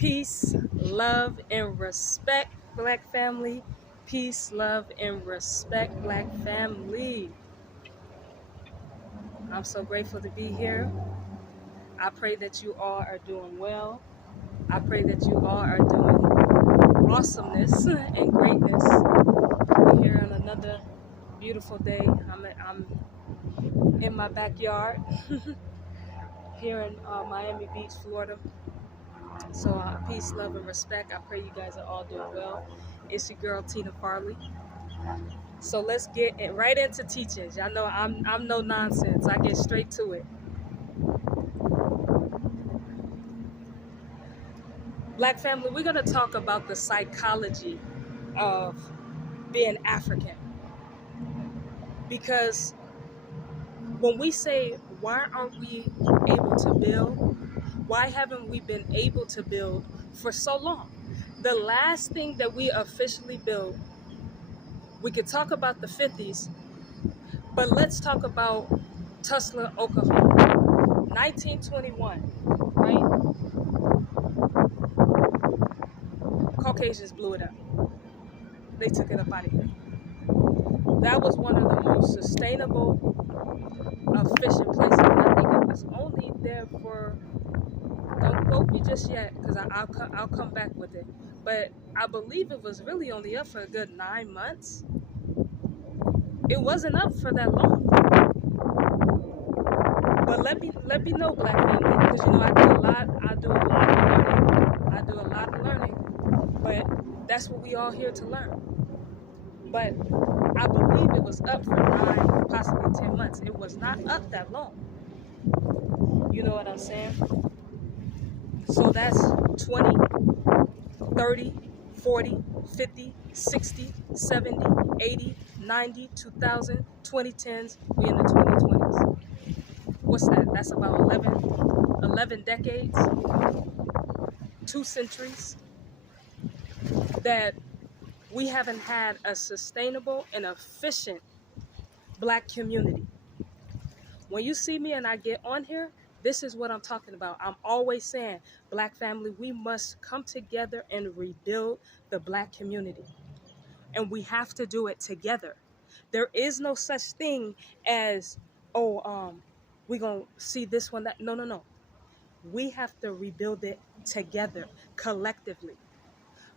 Peace, love, and respect, Black family. Peace, love, and respect, Black family. I'm so grateful to be here. I pray that you all are doing well. I pray that you all are doing awesomeness and greatness. We're here on another beautiful day. I'm in my backyard here in Miami Beach, Florida. So peace, love, and respect. I pray you guys are all doing well. It's your girl Tina Farley. So let's get right into teachings. Y'all know I'm no nonsense. I get straight to it. Black family, we're gonna talk about the psychology of being African. Because when we say, why aren't we able to build? Why haven't we been able to build for so long? The last thing that we officially built, we could talk about the 50s, but let's talk about Tulsa, Oklahoma, 1921, right? Caucasians blew it up. They took it up out of here. That was one of the most sustainable, efficient places. And I think it was only there for, don't quote me just yet, because I'll come back with it. But I believe it was really only up for a good 9 months. It wasn't up for that long. But let me know, Black family, because you know I do a lot of learning. But that's what we all here to learn. But I believe it was up for 9, possibly 10 months. It was not up that long. You know what I'm saying? So that's 20, 30, 40, 50, 60, 70, 80, 90, 2000, 2010s. We in the 2020s. What's that? That's about 11 decades, 2 centuries that we haven't had a sustainable and efficient Black community. When you see me and I get on here, this is what I'm talking about. I'm always saying, Black family, we must come together and rebuild the Black community. And we have to do it together. There is no such thing as, we're going to see this one, that. No. We have to rebuild it together, collectively.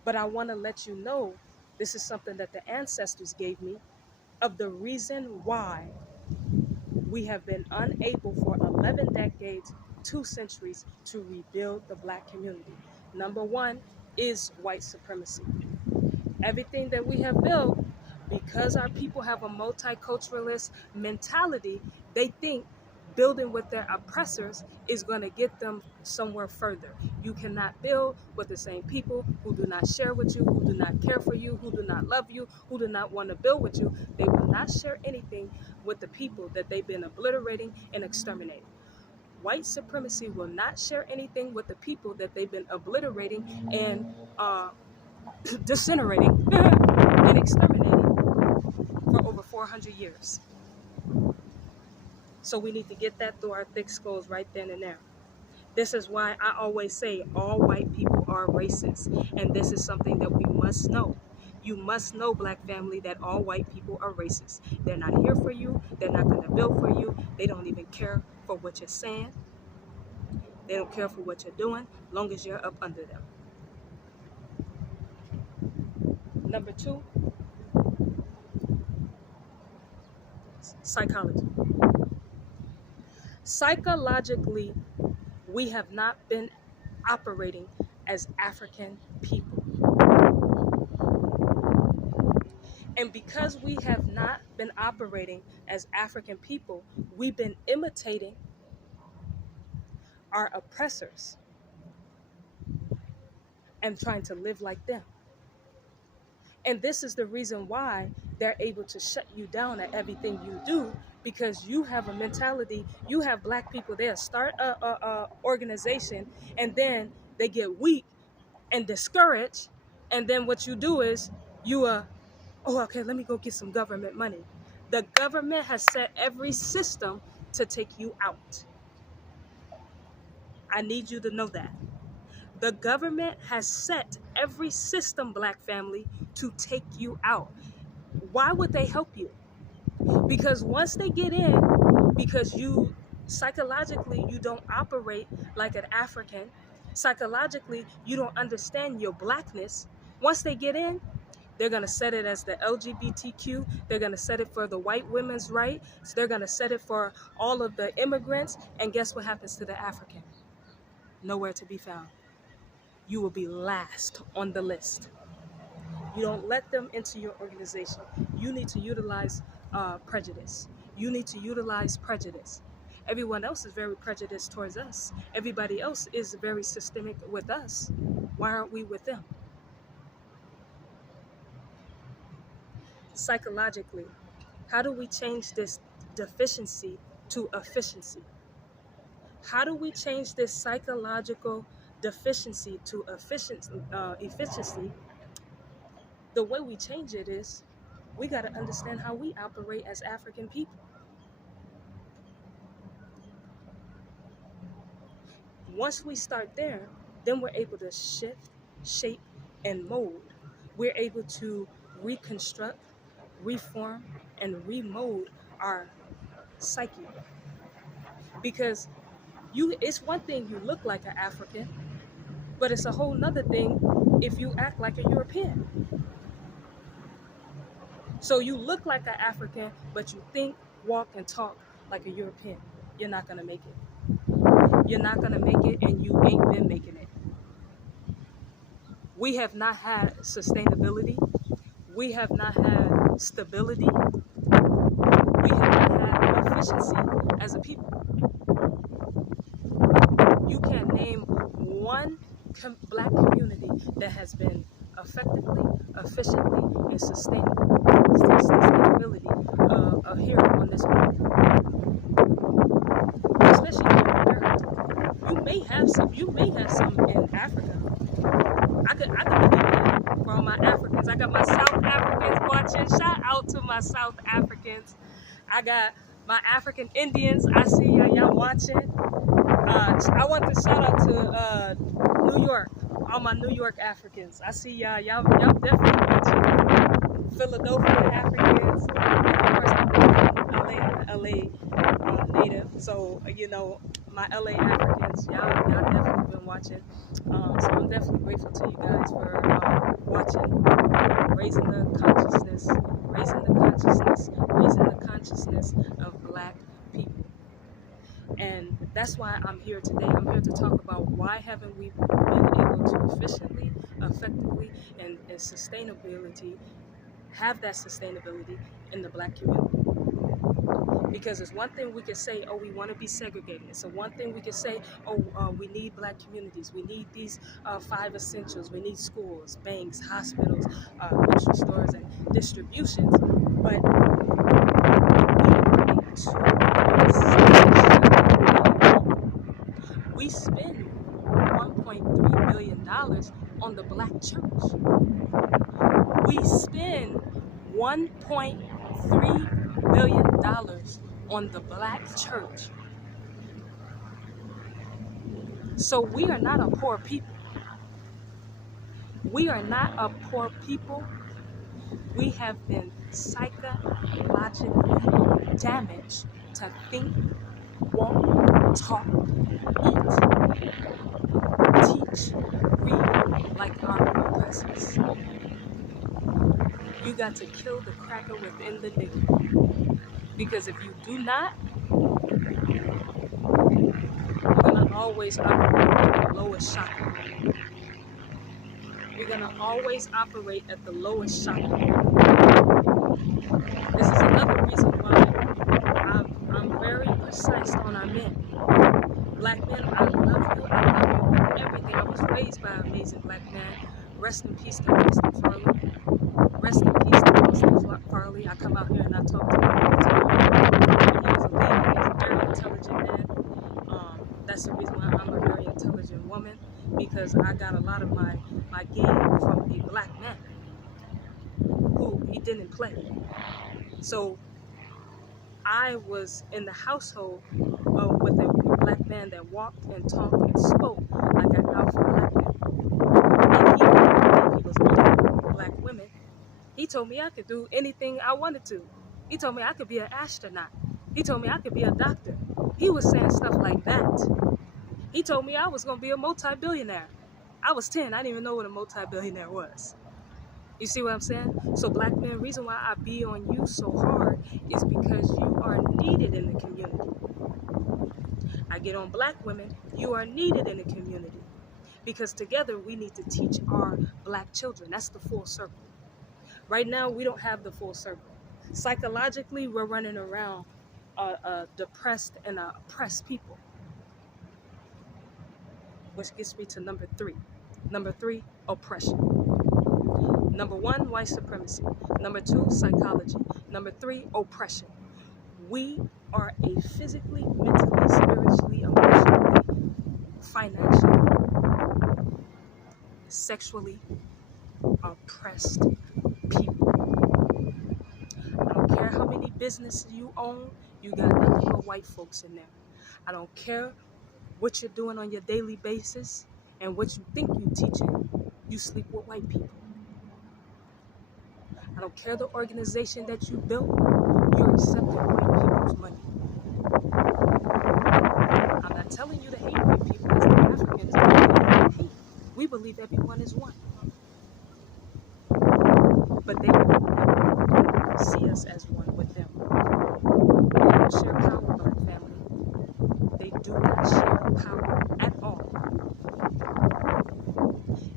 But I want to let you know, this is something that the ancestors gave me, of the reason why we have been unable for 11 decades, 2 centuries to rebuild the Black community. Number one is white supremacy. Everything that we have built, because our people have a multiculturalist mentality, they think building with their oppressors is going to get them somewhere further. You cannot build with the same people who do not share with you, who do not care for you, who do not love you, who do not want to build with you. They will not share anything with the people that they've been obliterating and exterminating. White supremacy will not share anything with the people that they've been obliterating and disintegrating and exterminating for over 400 years. So we need to get that through our thick skulls right then and there. This is why I always say all white people are racist. And this is something that we must know. You must know, Black family, that all white people are racist. They're not here for you. They're not going to build for you. They don't even care for what you're saying. They don't care for what you're doing, long as you're up under them. Number 2, psychology. Psychologically, we have not been operating as African people. And because we have not been operating as African people, we've been imitating our oppressors and trying to live like them. And this is the reason why they're able to shut you down at everything you do, because you have a mentality. You have Black people there start a organization, and then they get weak and discouraged, and then what you do is you okay, let me go get some government money. The government has set every system to take you out. I need you to know that. The government has set every system, black family, to take you out. Why would they help you? Because once they get in, because you psychologically you don't operate like an African, psychologically you don't understand your blackness. Once they get in, they're going to set it as the LGBTQ. They're going to set it for the white women's right. So they're going to set it for all of the immigrants. And guess what happens to the African? Nowhere to be found. You will be last on the list. You don't let them into your organization. You need to utilize prejudice. You need to utilize prejudice. Everyone else is very prejudiced towards us. Everybody else is very systemic with us. Why aren't we with them? Psychologically, how do we change this deficiency to efficiency? How do we change this psychological deficiency to efficiency? The way we change it is we got to understand how we operate as African people. Once we start there, then we're able to shift, shape, and mold. We're able to reconstruct, reform, and remold our psyche. Because it's one thing you look like an African, but it's a whole nother thing if you act like a European. So you look like an African, but you think, walk, and talk like a European. You're not going to make it. You're not going to make it, and you ain't been making it. We have not had sustainability. We have not had stability. We have not had efficiency as a people. You can't name one black community that has been effectively, efficiently, and sustainability here on this earth. Especially in America. You may have some in Africa. I could believe that for all my Africans. I got my South Africans watching. Shout out to my South Africans. I got my African Indians. I see y'all watching. I want to shout out to New York, all my New York Africans. I see y'all definitely watching. Philadelphia Africans, and of course I'm LA native, so my LA Africans, y'all definitely been watching. So I'm definitely grateful to you guys for watching, raising the consciousness of black people. And that's why I'm here today. I'm here to talk about why haven't we been able to efficiently, effectively, and sustainability, have that sustainability in the black community. Because it's one thing we can say, oh, we want to be segregated. It's one thing we can say, we need black communities. We need these 5 essentials. We need schools, banks, hospitals, grocery stores, and distributions. But we spend $1.3 billion on the black church. We spend $1.3 billion on the black church. So we are not a poor people. We are not a poor people. We have been psychologically damaged to think, walk, talk, eat, teach, read like our oppressors. You got to kill the cracker within the nigger. Because if you do not, you're going to always operate at the lowest chakra. You're going to always operate at the lowest chakra. This is another reason why I'm very precise on our men. Black men, I love you with everything. I was raised by an amazing black man. Rest in peace to Farley. Rest in peace to Farley. I come out here and I talk to him all the time. He was a leader. He was a very intelligent man. That's the reason why I'm a very intelligent woman, because I got a lot of my game from a black man who he didn't play. So I was in the household with a black man that walked and talked and spoke like an alpha black man. told me I could do anything I wanted to. He told me I could be an astronaut. He told me I could be a doctor. He was saying stuff like that. He told me I was going to be a multi-billionaire. I was 10. I didn't even know what a multi-billionaire was. You see what I'm saying? So black men, reason why I be on you so hard is because you are needed in the community. I get on black women, you are needed in the community. Because together we need to teach our black children. That's the full circle. Right now, we don't have the full circle. Psychologically, we're running around depressed and oppressed people. Which gets me to number 3. Number 3, oppression. Number 1, white supremacy. Number 2, psychology. Number 3, oppression. We are a physically, mentally, spiritually, emotionally, financially, sexually oppressed people. I don't care how many businesses you own, you got nothing but white folks in there. I don't care what you're doing on your daily basis and what you think you're teaching, you sleep with white people. I don't care the organization that you built, you're accepting white people's money. I'm not telling you to hate white people, as the Africans hate. We believe everyone is one. But they don't see us as one with them. They don't share power, black family. They do not share power at all.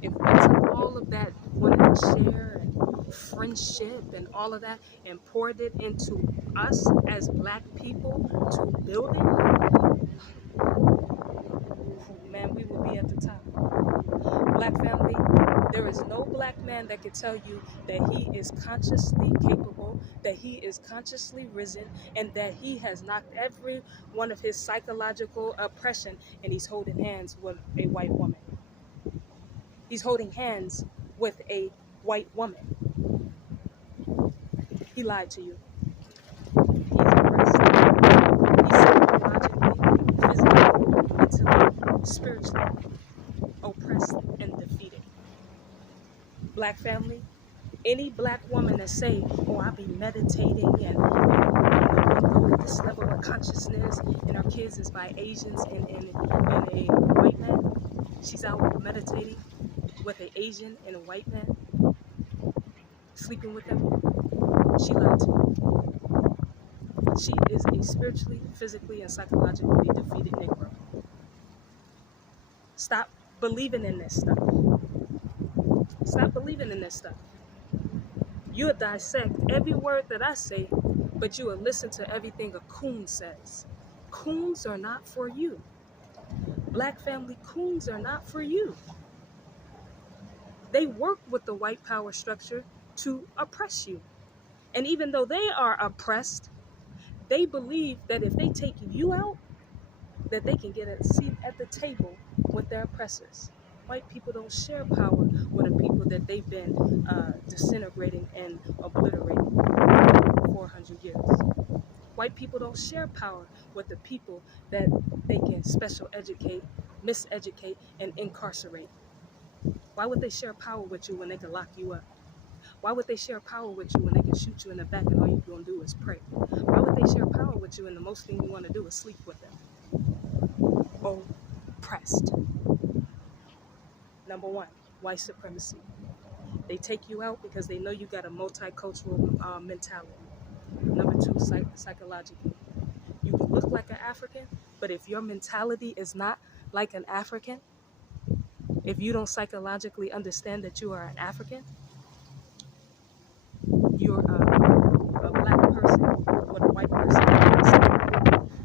If we took all of that wanting to share and friendship and all of that and poured it into us as black people to build it, man, we would be at the top. Black family, there is no black man that can tell you that he is consciously capable, that he is consciously risen, and that he has knocked every one of his psychological oppression and he's holding hands with a white woman. He's holding hands with a white woman. He lied to you. He's oppressed. He's psychologically, physically, mentally, spiritually oppressed and defeated. Black family, any black woman that say, oh, I be meditating and go to this level of consciousness and our kids is by Asians and a white man, she's out meditating with an Asian and a white man, sleeping with them, she lied to you. She is a spiritually, physically, and psychologically defeated Negro. Stop believing in this stuff. Stop believing in this stuff. You'll dissect every word that I say, but you will listen to everything a coon says. Coons are not for you. Black family, coons are not for you. They work with the white power structure to oppress you. And even though they are oppressed, they believe that if they take you out, that they can get a seat at the table with their oppressors. White people don't share power with the people that they've been disintegrating and obliterating for 400 years. White people don't share power with the people that they can special educate, miseducate, and incarcerate. Why would they share power with you when they can lock you up? Why would they share power with you when they can shoot you in the back and all you're going to do is pray? Why would they share power with you and the most thing you want to do is sleep with them? Oppressed. Number 1, white supremacy. They take you out because they know you got a multicultural mentality. Number 2, psychologically. You can look like an African, but if your mentality is not like an African, if you don't psychologically understand that you are an African, you're a black person with a white person.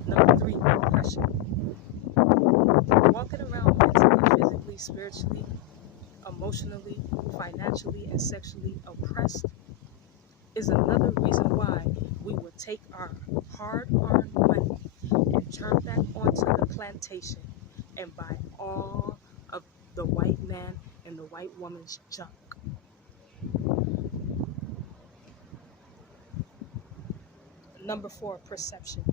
Number 3, oppression. Walking around mentally, physically, spiritually, emotionally, financially, and sexually oppressed is another reason why we would take our hard-earned money and turn back onto the plantation and buy all of the white man and the white woman's junk. Number 4, perception.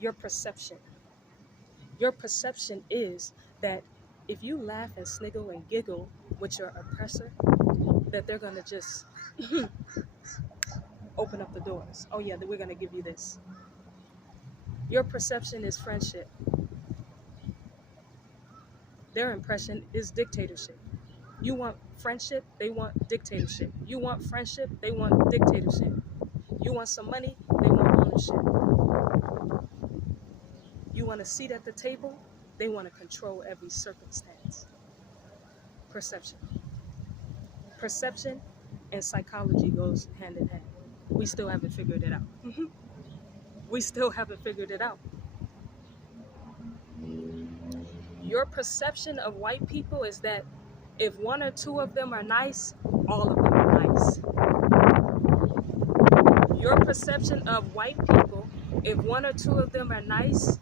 Your perception. Your perception is that if you laugh and sniggle and giggle with your oppressor, that they're going to just open up the doors. Oh yeah, we're going to give you this. Your perception is friendship. Their impression is dictatorship. You want friendship, they want dictatorship. You want friendship, they want dictatorship. You want some money, they want ownership. You want a seat at the table, they want to control every circumstance. Perception. Perception and psychology goes hand in hand. We still haven't figured it out. We still haven't figured it out. Your perception of white people is that if one or two of them are nice, all of them are nice. Your perception of white people, if one or two of them are nice,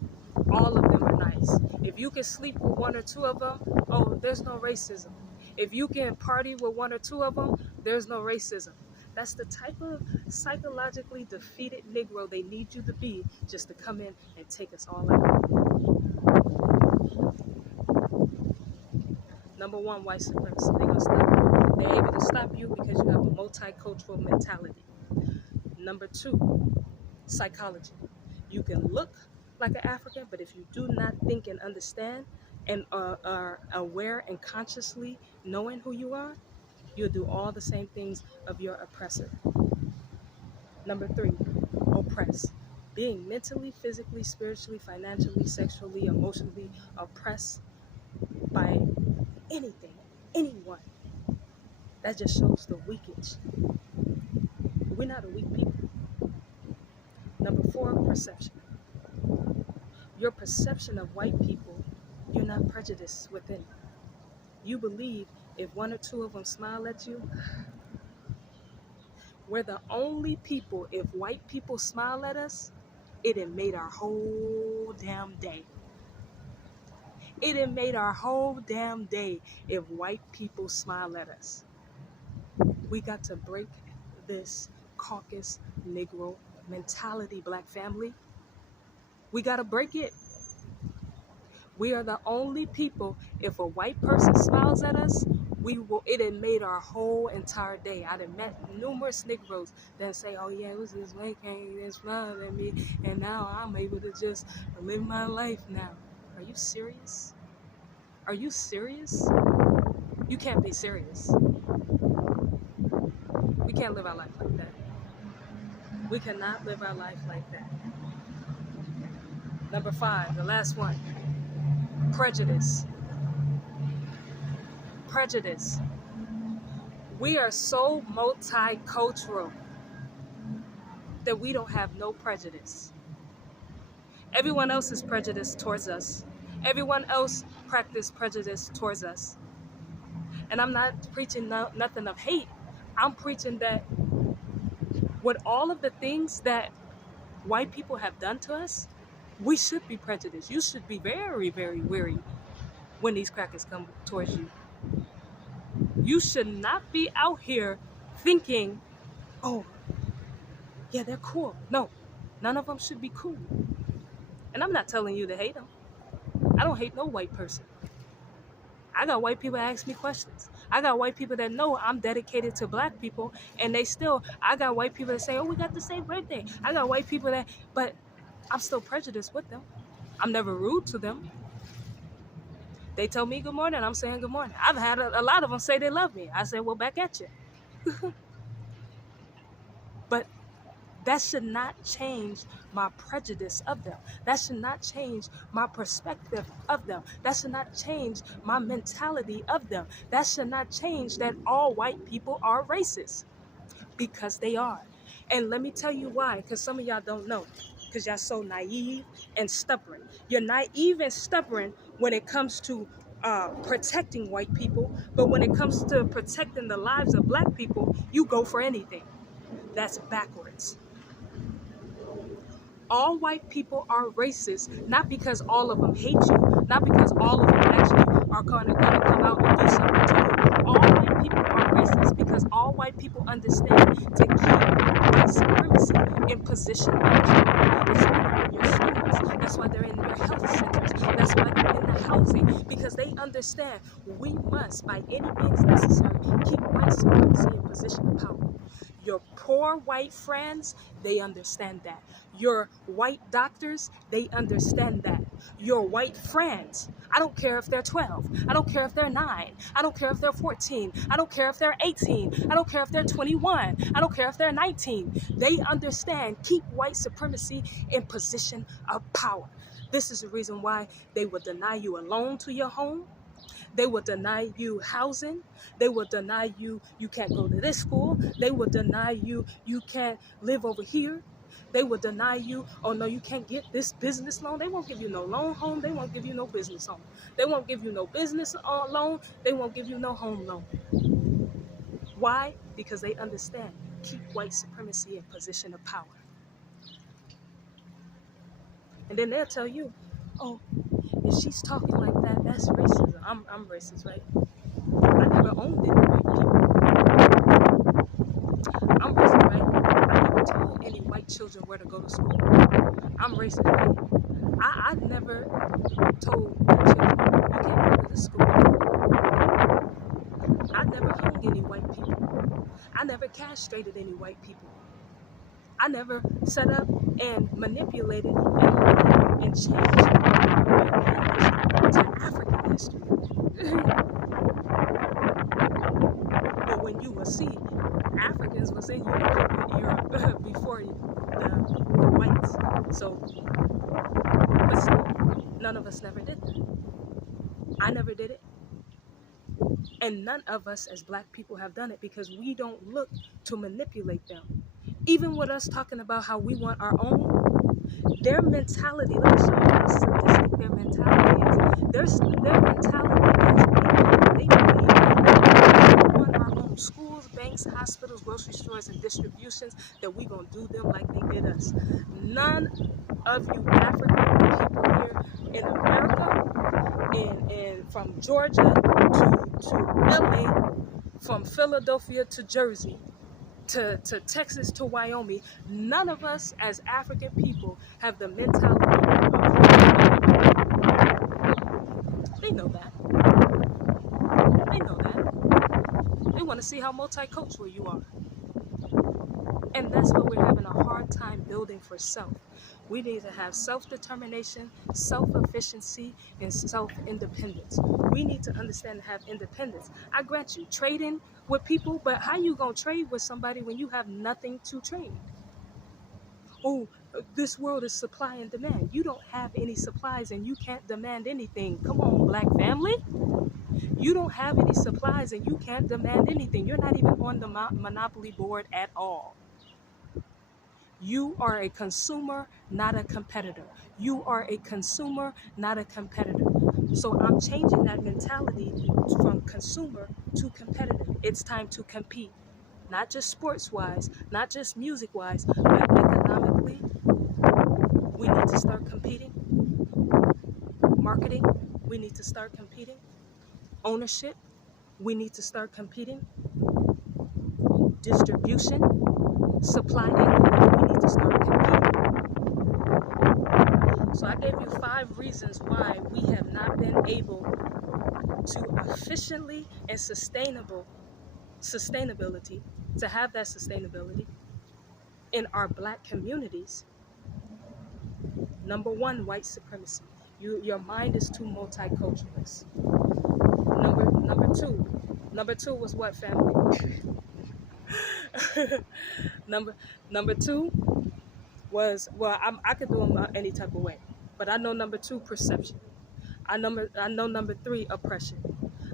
all of them are nice. If you can sleep with one or two of them, oh, there's no racism. If you can party with one or two of them, there's no racism. That's the type of psychologically defeated Negro they need you to be just to come in and take us all out. Number one, white supremacy. They're going to stop you. They're able to stop you because you have a multicultural mentality. Number two, psychology. You can look like an African, but if you do not think and understand and are aware and consciously knowing who you are, you'll do all the same things of your oppressor. Number three, oppress. Being mentally, physically, spiritually, financially, sexually, emotionally oppressed by anything, anyone. That just shows the weakness. We're not a weak people. Number four, perception. Your perception of white people, you're not prejudiced within. You believe if one or two of them smile at you, we're the only people, if white people smile at us, it had made our whole damn day. It had made our whole damn day if white people smile at us. We got to break this caucus Negro mentality, black family. We got to break it. We are the only people, if a white person smiles at us, it had made our whole entire day. I'd have met numerous Negroes that say, oh yeah, it was this white king that smiled at me, and now I'm able to just live my life now. Are you serious? Are you serious? You can't be serious. We can't live our life like that. We cannot live our life like that. Number five, the last one. Prejudice. Prejudice. We are so multicultural that we don't have no prejudice. Everyone else is prejudiced towards us. Everyone else practices prejudice towards us. And I'm not preaching nothing of hate. I'm preaching that with all of the things that white people have done to us, we should be prejudiced. You should be very, very wary when these crackers come towards you. You should not be out here thinking, oh, yeah, they're cool. No, none of them should be cool. And I'm not telling you to hate them. I don't hate no white person. I got white people that ask me questions. I got white people that know I'm dedicated to black people, and I got white people that say, oh, we got the same birthday. I got white people but I'm still prejudiced with them. I'm never rude to them. They tell me good morning, I'm saying good morning. I've had a lot of them say they love me. I say, well, back at you. But that should not change my prejudice of them. That should not change my perspective of them. That should not change my mentality of them. That should not change that all white people are racist, because they are. And let me tell you why, because some of y'all don't know, because y'all so naive and stubborn. You're naive and stubborn when it comes to protecting white people, but when it comes to protecting the lives of black people, you go for anything. That's backwards. All white people are racist, not because all of them hate you, not because all of them actually are going to come out and do something to you. All white people are racist because all white people understand to keep white supremacy in position of power. That's why they're in your schools. That's why they're in your health centers. That's why they're in the housing, because they understand we must, by any means necessary, keep white supremacy in position of power. Your poor white friends, they understand that. Your white doctors, they understand that. Your white friends, I don't care if they're 12, I don't care if they're 9, I don't care if they're 14, I don't care if they're 18, I don't care if they're 21, I don't care if they're 19. They understand, keep white supremacy in position of power. This is the reason why they will deny you a loan to your home. They will deny you housing. They will deny you can't go to this school. They will deny you can't live over here. They will deny you, oh no, you can't get this business loan. They won't give you no loan home. They won't give you no business home. They won't give you no business loan. They won't give you no home loan. Why? Because they understand, keep white supremacy in position of power. And then they'll tell you, oh, if she's talking like that, that's racism. I'm racist, right? I never owned any white people. I'm racist, right? I never told any white children where to go to school. I'm racist, right? I never told white children, you can't go to this school. I never hung any white people. I never castrated any white people. I never set up and manipulated and changed European history to African history. But when you will see, Africans was in Europe before the whites. So, but still, none of us never did that. I never did it. And none of us as black people have done it, because we don't look to manipulate them. Even with us talking about how we want our own, their mentality, let me show you how sadistic their mentality is. Their mentality is they believe that we want our own schools, banks, hospitals, grocery stores, and distributions, that we gonna do them like they did us. None of you African people here in America, and from Georgia to LA, from Philadelphia to Jersey, to Texas to Wyoming, none of us as African people have the mentality of they know that. They know that. They want to see how multicultural you are. And that's what we're having a hard time building for self. We need to have self-determination, self-efficiency, and self-independence. We need to understand and have independence. I grant you, trading with people, but how you gonna trade with somebody when you have nothing to trade? Oh, this world is supply and demand. You don't have any supplies and you can't demand anything. Come on, black family. You don't have any supplies and you can't demand anything. You're not even on the monopoly board at all. You are a consumer, not a competitor. You are a consumer, not a competitor. So I'm changing that mentality from consumer to competitive. It's time to compete. Not just sports-wise, not just music-wise, but economically. We need to start competing. Marketing, we need to start competing. Ownership, we need to start competing. Distribution, supply and demand, we need to start competing. So I gave you 5 reasons why we have not been able to efficiently and sustainability, to have that sustainability in our black communities. Number 1, white supremacy. Your mind is too multiculturalist. Number two was what, family? Number 2 was, well, I could do them any type of way, but I know number 2, perception. I know number 3, oppression.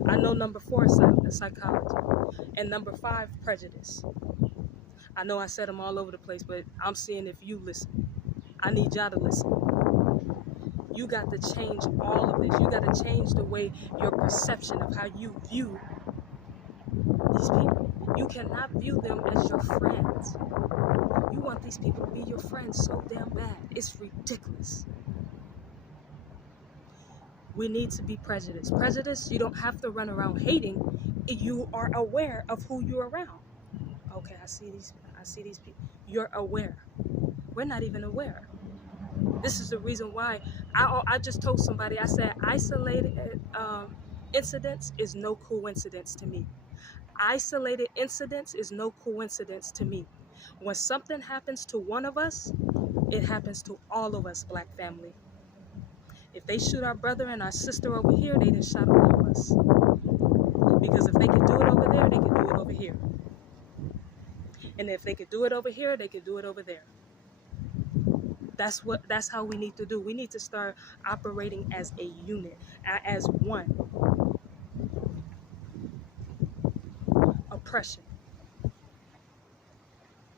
I know number 4, psychology, and number 5, prejudice. I know I said them all over the place, but I'm seeing if you listen. I need y'all to listen. You got to change all of this. You got to change the way your perception of how you view these people. You cannot view them as your friends. You want these people to be your friends so damn bad. It's ridiculous. We need to be prejudiced. Prejudice, you don't have to run around hating. You are aware of who you're around. Okay, I see these people. You're aware. We're not even aware. This is the reason why I just told somebody, I said, isolated incidents is no coincidence to me. Isolated incidents is no coincidence to me. When something happens to one of us, it happens to all of us, Black family. If they shoot our brother and our sister over here, they done shot all of us. Because if they could do it over there, they could do it over here. And if they could do it over here, they could do it over there. That's how we need to do. We need to start operating as a unit, as one. Oppression.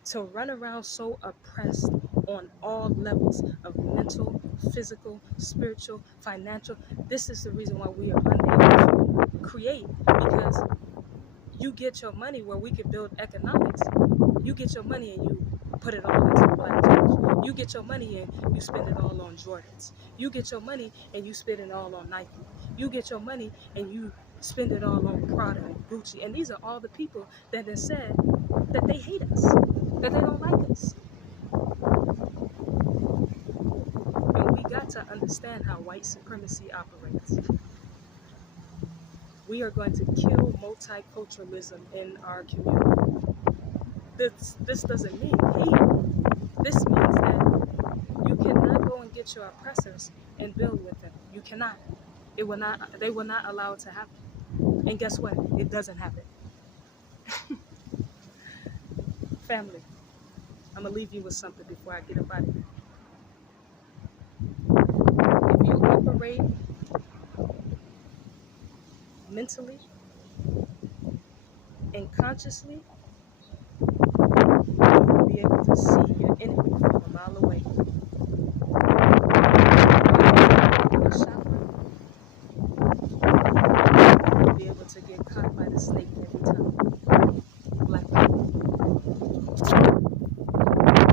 To run around so oppressed on all levels of mental, physical, spiritual, financial. This is the reason why we are unable to create, because you get your money where we could build economics. You get your money and you put it all into the Black church. You get your money and you spend it all on Jordans. You get your money and you spend it all on Nike. You get your money and you spend it all on Prada and Gucci. And these are all the people that have said that they hate us, that they don't like us. And we got to understand how white supremacy operates. We are going to kill multiculturalism in our community. This doesn't mean hate. This means that you cannot go and get your oppressors and build with them. You cannot. They will not allow it to happen. And guess what? It doesn't happen. Family, I'm going to leave you with something before I get up out of here. If you operate mentally and consciously, you will be able to see your enemy from a mile away. You will be able to get caught by the snake every time.